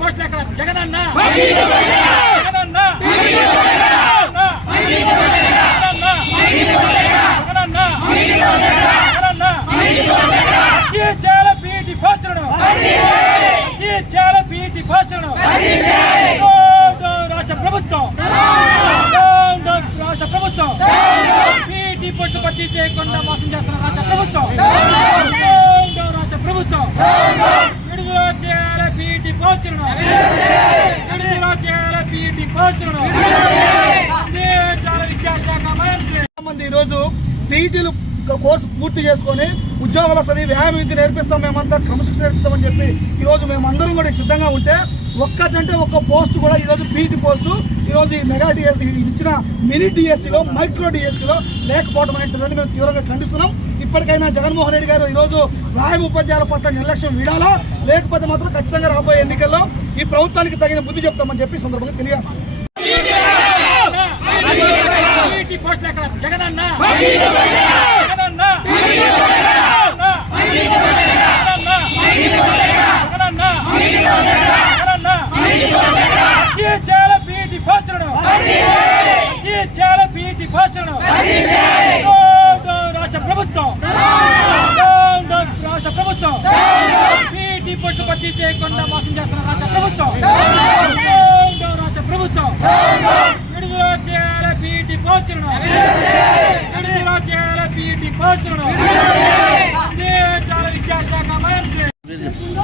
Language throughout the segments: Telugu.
పోస్టులు ఎక్కడ జగనన్న చాలా బీటీ పోస్టులను చాలా బీటీ పోస్టులను రాష్ట్ర ప్రభుత్వం రాష్ట్ర ప్రభుత్వం బీటీ పోస్టు భర్తీ చేయకుండా మోసం చేస్తున్న రాష్ట్ర ప్రభుత్వం రాష్ట్ర ప్రభుత్వం విడుదల చేయాలి బీటీ పోస్టులను విడుదల చేయాలి బీటీ పోస్టులను చాలా విద్యాశాఖ మంత్రి ఈరోజు పీటీలు కోర్సు పూర్తి చేసుకొని ఉద్యోగాలు వస్తుంది వ్యాయామ విద్య నేర్పిస్తాం, మేమంతా క్రమశిక్షణ నేర్పిస్తామని చెప్పి ఈరోజు మేమందరం కూడా సిద్ధంగా ఉంటే ఒక్కటంటే ఒక్క పోస్ట్ కూడా ఈరోజు పీటీ పోస్టు ఈరోజు ఈ మెగా డిఎస్సీ ఇచ్చిన మినీ డిఎస్సీలో మైక్రో డిఎస్సీలో లేకపోవడం అనేటువంటిదని మేము తీవ్రంగా ఖండిస్తున్నాం. ఇప్పటికైనా జగన్మోహన్ రెడ్డి గారు ఈరోజు వ్యాయామ ఉపాధ్యాయుల పట్ల నిర్లక్ష్యం వీడాలా, లేకపోతే మాత్రం ఖచ్చితంగా రాబోయే ఎన్నికల్లో ఈ ప్రభుత్వానికి తగిన బుద్ధి చెప్తామని చెప్పి సందర్భంగా తెలియజేస్తాం. పోస్టులు ఎక్కడ జగనన్న చాలా బీటీ పోస్టులను చాలా బీటీ పోస్టులను రాష్ట్ర ప్రభుత్వం రాష్ట్ర ప్రభుత్వం బీటీ పోస్టు భర్తీ చేయకుండా మోసం చేస్తున్న రాష్ట్ర ప్రభుత్వం రాష్ట్ర ప్రభుత్వం విడుదల చేయాలి బీటీ పోస్టులను విడుదల చేయాలి బీటీ పోస్టులను చాలా విద్యాశాఖ మంత్రి.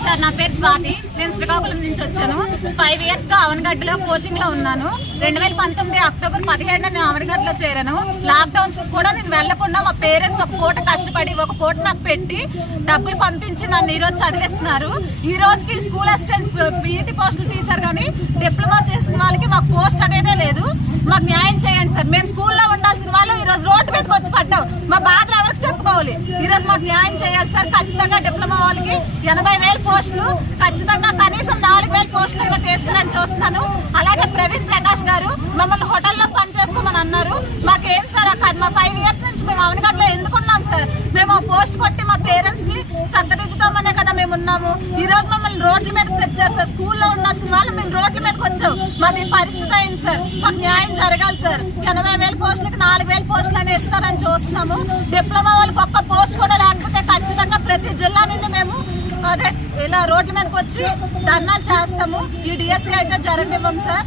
సార్, నా పేరు స్వాతి. నేను శ్రీకాకుళం నుంచి వచ్చాను. 5 years గా అవనగడ్డలో కోచింగ్ లో ఉన్నాను. 2019 అక్టోబర్ 17 నేను అవనగడ్డలో చేరాను. లాక్డౌన్ కూడా నేను వెళ్లకుండా మా పేరెంట్స్ ఒక పూట కష్టపడి ఒక పూట నాకు పెట్టి డబ్బులు పంపించి నన్ను ఈరోజు చదివిస్తున్నారు. ఈ రోజుకి స్కూల్ అసిస్టెంట్ పీఈటీ పోస్టులు తీశారు, కానీ డిప్లొమా చేసిన వాళ్ళకి మాకు పోస్ట్ అనేదే లేదు. మాకు న్యాయం చేయండి సార్. మేము స్కూల్లో ఉండాల్సిన వాళ్ళు ఈ రోజు రోడ్డు మీదకి వచ్చి పడ్డాం. మా బాధలు ఎవరికి చెప్పుకోవాలి? ఈ రోజు మాకు న్యాయం చేయాలి సార్. ఖచ్చితంగా డిప్లొమా వాళ్ళకి 80,000 పోస్టులు, ఖచ్చితంగా కనీసం 4,000 పోస్టులు కూడా తీస్తారని చూస్తున్నాను. అలాగే ప్రవీణ్ ప్రకాష్ గారు మమ్మల్ని హోటల్లో పనిచేసుకోమని అన్నారు. మాకేం సార్ మా 5 years నుంచి మేము అవనగడ్డలో ఎందుకున్నాం సార్? మేము పోస్ట్ కొట్టి మా పేరెంట్స్ ని చక్కదిద్దుతామనే కదా మేము ఉన్నాము. ఈ రోజు మమ్మల్ని రోడ్ల మీదకి తెచ్చారు సార్. స్కూల్లో ఉండాల్సిన వాళ్ళు మేము రోడ్ల మీదకి వచ్చాం. మాది పరిస్థితి అయింది సార్. మాకు న్యాయం జరగాలి సార్. 80,000 పోస్టులకి 4,000 పోస్టులు అని ఇస్తారని చూస్తున్నాము. డిప్లొమా వాళ్ళకి ఒక్క పోస్ట్ కూడా లేకపోతే ఖచ్చితంగా ప్రతి జిల్లా నుండి మేము అదే ఇలా రోడ్ల మీదకి వచ్చి ధర్నాలు చేస్తాము. ఈ డిఎస్సీ అయితే జరగనివ్వం సార్.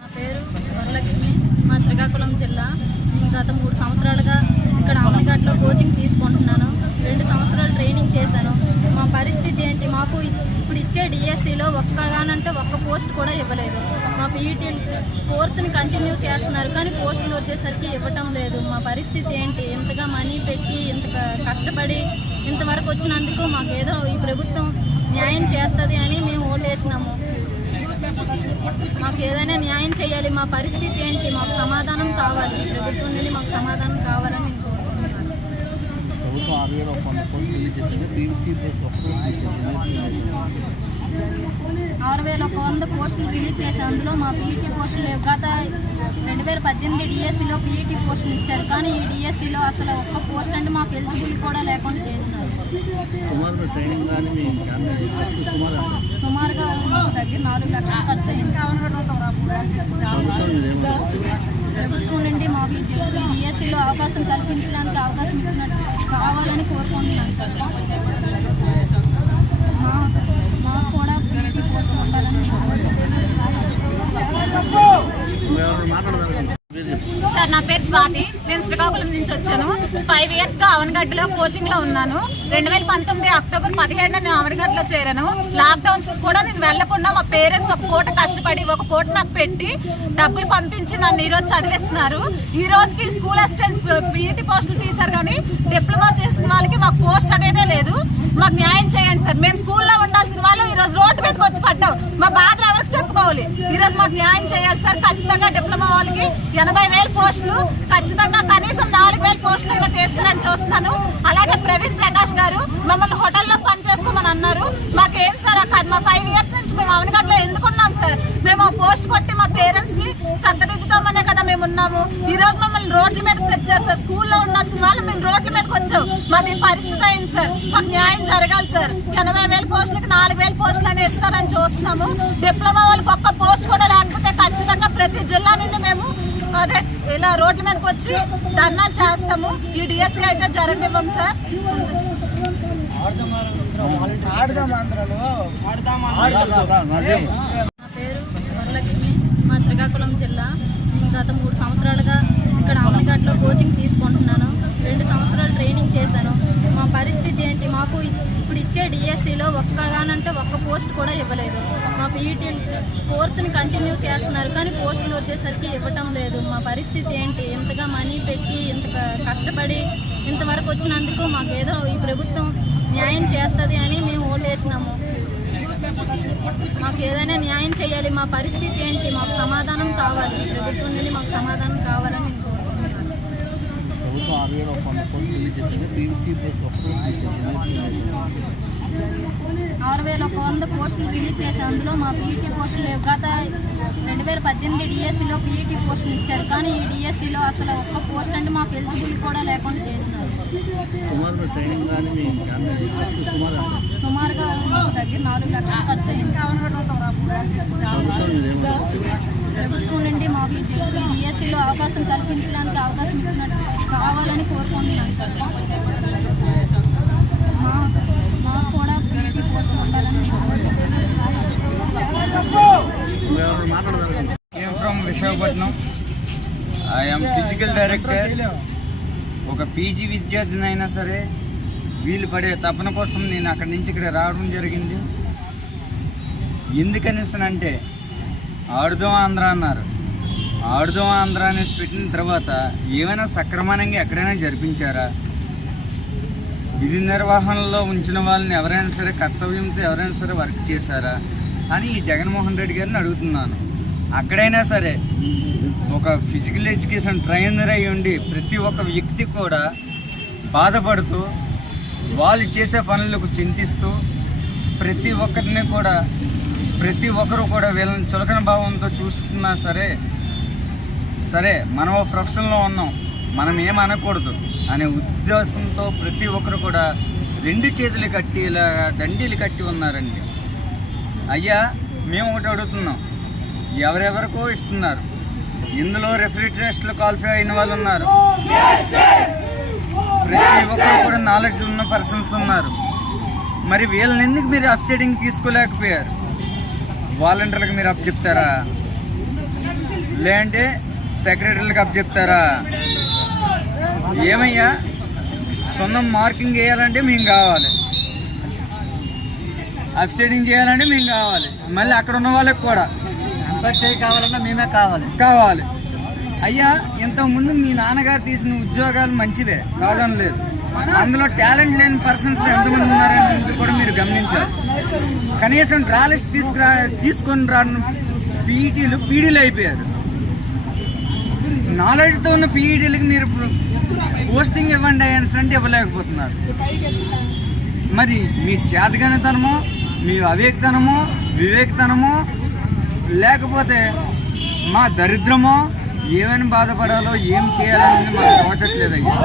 నా పేరు వరలక్ష్మి. మా శ్రీకాకుళం జిల్లా. గత 3 సంవత్సరాలుగా ఇక్కడ అవనగడ్డలో కోచింగ్ తీసుకుంటున్నాను. 2 సంవత్సరాలు ట్రైనింగ్ చేశాను. మా పరిస్థితి ఏంటి? మాకు ఇప్పుడు ఇచ్చే డిఎస్సీలో ఒక్క పోస్ట్ కూడా ఇవ్వలేదు. మా పీఈటీ కోర్సుని కంటిన్యూ చేస్తున్నారు, కానీ పోస్టులు వచ్చేసరికి ఇవ్వటం లేదు. మా పరిస్థితి ఏంటి? ఇంతగా మనీ పెట్టి ఇంత కష్టపడి ఇంతవరకు వచ్చినందుకు మాకేదో ఈ ప్రభుత్వం న్యాయం చేస్తుంది అని మేము ఓటేసినాము. మాకు ఏదైనా న్యాయం చేయాలి. మా పరిస్థితి ఏంటి? మాకు సమాధానం కావాలి. ప్రభుత్వం నుండి మాకు సమాధానం కావాలని ఆరు 6,100 పోస్టులు రిలీజ్ చేసి అందులో మా పీఈటీ పోస్టులు గత 2018 డిఎస్సీలో పీఈటీ పోస్టులు ఇచ్చారు, కానీ ఈ డిఎస్సీలో అసలు ఒక్క పోస్ట్ అంటే మాకు ఎలిజిబుల్ కూడా లేకుండా చేసినారు. సుమారుగా మాకు దగ్గర 4 లక్షలు ఖర్చు అయింది. ప్రభుత్వం నుండి మాకు ఈ డిఎస్సీలో అవకాశం కల్పించడానికి అవకాశం ఇచ్చినట్టు కావాలని కోరుకుంటున్నాను సార్. మాకు కూడా పీఈటీ పోస్ట్ ఉండాలని సార్, నా పేరు స్వాతి. నేను శ్రీకాకుళం నుంచి వచ్చాను. 5 years గా అవనగడ్డలో కోచింగ్ లో ఉన్నాను. 2019 అక్టోబర్ 17 నేను అవనగడ్డలో చేరాను. లాక్డౌన్ కూడా నేను వెళ్లకుండా మా పేరెంట్స్ ఒక పూట కష్టపడి ఒక పూట నాకు పెట్టి డబ్బులు పంపించి నన్ను ఈరోజు చదివిస్తున్నారు. ఈ రోజుకి స్కూల్ అసిస్టెంట్ పీఈటీ పోస్టులు తీశారు, కానీ డిప్లొమా చేసిన వాళ్ళకి మాకు పోస్ట్ అనేదే లేదు. మాకు న్యాయం చేయండి సార్. మేము స్కూల్లో ఉండాల్సిన వాళ్ళు ఈ రోజు రోడ్డు మీదకి వచ్చి పడ్డాం. మా బాధలు ఎవరికి చెప్పుకోవాలి? ఈ రోజు మాకు న్యాయం చేయాలి సార్. ఖచ్చితంగా డిప్లొమా వాళ్ళకి 80,000 పోస్టులు, ఖచ్చితంగా కనీసం 4,000 పోస్టులు కూడా తీస్తారని చూస్తున్నాను. అలాగే ప్రవీణ్ ప్రకాష్ గారు మమ్మల్ని హోటల్లో పనిచేసుకోమని అన్నారు. మాకేం సార్ మా 5 years నుంచి మేము అవనగడ్డలో ఎందుకున్నాం సార్? మేము పోస్ట్ కొట్టి మా పేరెంట్స్ ని చక్కదిద్దుతామనే కదా మేము ఉన్నాము. ఈ రోజు మమ్మల్ని రోడ్ల మీదకి తెచ్చారు సార్. స్కూల్లో ఉండాల్సిన వాళ్ళు మేము రోడ్ల మీదకి ఇవ్వచ్చు. మాది పరిస్థితి అయింది సార్. మాకు న్యాయం జరగాలి సార్. 80,000 పోస్టులకు 4,000 పోస్టులు అని ఇస్తారని చూస్తున్నాము. డిప్లొమా వాళ్ళకి ఒక్క పోస్ట్ కూడా లేకపోతే ఖచ్చితంగా ప్రతి జిల్లా నుండి మేము అదే ఇలా రోడ్ల మీదకి వచ్చి ధర్నాలు చేస్తాము. ఈ డిఎస్సీ అయితే జరగనివ్వం సార్. నా పేరు వరలక్ష్మి, మా శ్రీకాకుళం జిల్లా. నేను గత 3 సంవత్సరాలుగా ఇక్కడ అవనిగడ్డలో కోచింగ్ తీసుకుంటున్నాను. 2 సంవత్సరాలు ట్రైనింగ్ చేశాను. మా పరిస్థితి ఏంటి? మాకు ఇప్పుడు ఇచ్చే డిఎస్సిలో ఒక్క పోస్ట్ కూడా ఇవ్వలేదు. మా పీఈటీ కోర్సుని కంటిన్యూ చేస్తున్నారు కానీ పోస్టులు వచ్చేసరికి ఇవ్వటం లేదు. మా పరిస్థితి ఏంటి? ఇంతగా మనీ పెట్టి ఇంత కష్టపడి ఇంతవరకు వచ్చినందుకు మాకు ఏదో ఈ ప్రభుత్వం న్యాయం చేస్తుంది అని మేము ఓటేసినాము. మాకు ఏదైనా న్యాయం చేయాలి. మా పరిస్థితి ఏంటి? మాకు సమాధానం కావాలి. ప్రభుత్వం నుండి మాకు సమాధానం కావాలని నేను కోరుకుంటున్నాను. 6,100 పోస్టులు రిలీజ్ చేసి అందులో మా పీఈటీ పోస్టులు గత 2018 డిఎస్సిలో పీఈటీ పోస్టులు ఇచ్చారు కానీ ఈ డిఎస్సిలో అసలు ఒక్క పోస్ట్ అంటే మాకు ఎలిజిబుల్ కూడా లేకుండా చేసినారు. సుమారుగా మాకు దగ్గర 4 లక్షలు ఖర్చు అయింది. ప్రభుత్వం నుండి మాకు ఈ డిఎస్సిలో అవకాశం కల్పించడానికి అవకాశం ఇచ్చినట్టు కావాలని కోరుకుంటున్నాను సార్. మాకు కూడా పీఈటీ పోస్ట్ ఉండాలని from Visakhapatnam. I'm physical director. ఒక పీజీ విద్యార్థినైనా సరే వీళ్ళు పడే తపన కోసం నేను అక్కడి నుంచి ఇక్కడ రావడం జరిగింది. ఎందుకనిస్తానంటే ఆడుదాం ఆంధ్ర అన్నారు. ఆడుదాం ఆంధ్ర అనేసి పెట్టిన తర్వాత ఏమైనా సక్రమంగా ఎక్కడైనా జరిపించారా? విధి నిర్వహణలో ఉంచిన వాళ్ళని ఎవరైనా సరే కర్తవ్యంతో ఎవరైనా సరే వర్క్ చేశారా అని ఈ జగన్మోహన్ రెడ్డి గారిని అడుగుతున్నాను. అక్కడైనా సరే ఒక ఫిజికల్ ఎడ్యుకేషన్ ట్రైనర్ అయి ఉండి ప్రతి ఒక్క వ్యక్తి కూడా బాధపడుతూ వాళ్ళు చేసే పనులకు చింతిస్తూ ప్రతి ఒక్కరు కూడా వీళ్ళని చులకన భావంతో చూస్తున్నా సరే మనం ప్రొఫెషన్లో ఉన్నాం, మనం ఏమనకూడదు అనే ఉద్దేశంతో ప్రతి ఒక్కరు కూడా 2 చేతులు కట్టి ఇలా దండీలు కట్టి ఉన్నారండి. అయ్యా మేము ఒకటి అడుగుతున్నాం, ఎవరెవరికో ఇస్తున్నారు. ఇందులో రెఫరీ టెస్ట్లు క్వాలిఫై అయిన వాళ్ళు ఉన్నారు. ప్రతి ఒక్కరు కూడా నాలెడ్జ్ ఉన్న పర్సన్స్ ఉన్నారు. మరి వీళ్ళని ఎందుకు మీరు అప్సైడింగ్ తీసుకోలేకపోయారు? వాలంటీర్లకు మీరు అప్ చెప్తారా? లేదంటే సెక్రటరీలకు అప్ చెప్తారా? ఏమయ్యా సొంతం మార్కింగ్ వేయాలంటే మేము కావాలి, అప్సైడింగ్ చేయాలంటే మేము కావాలి, మళ్ళీ అక్కడ ఉన్న వాళ్ళకి కూడా కావాలన్నా మేమే కావాలి. అయ్యా ఇంతకుముందు మీ నాన్నగారు తీసిన ఉద్యోగాలు మంచిదే కాదని లేదు, అందులో టాలెంట్ లేని పర్సన్స్ ఎంతమంది ఉన్నారని కూడా మీరు గమనించాలి. కనీసం డ్రాలిస్ట్ తీసుకొని రాని పీడీలు అయిపోయారు. నాలెడ్జ్తో ఉన్న పీఈడీలకి మీరు పోస్టింగ్ ఇవ్వండి అంటే ఇవ్వలేకపోతున్నారు. మరి మీ చేతగానితనమో, మీ అవివేకతనమో, వివేకతనమో, లేకపోతే మా దరిద్రమో, ఏమని బాధపడాలో ఏం చేయాలనేది మాకు తోచట్లేదయ్యా.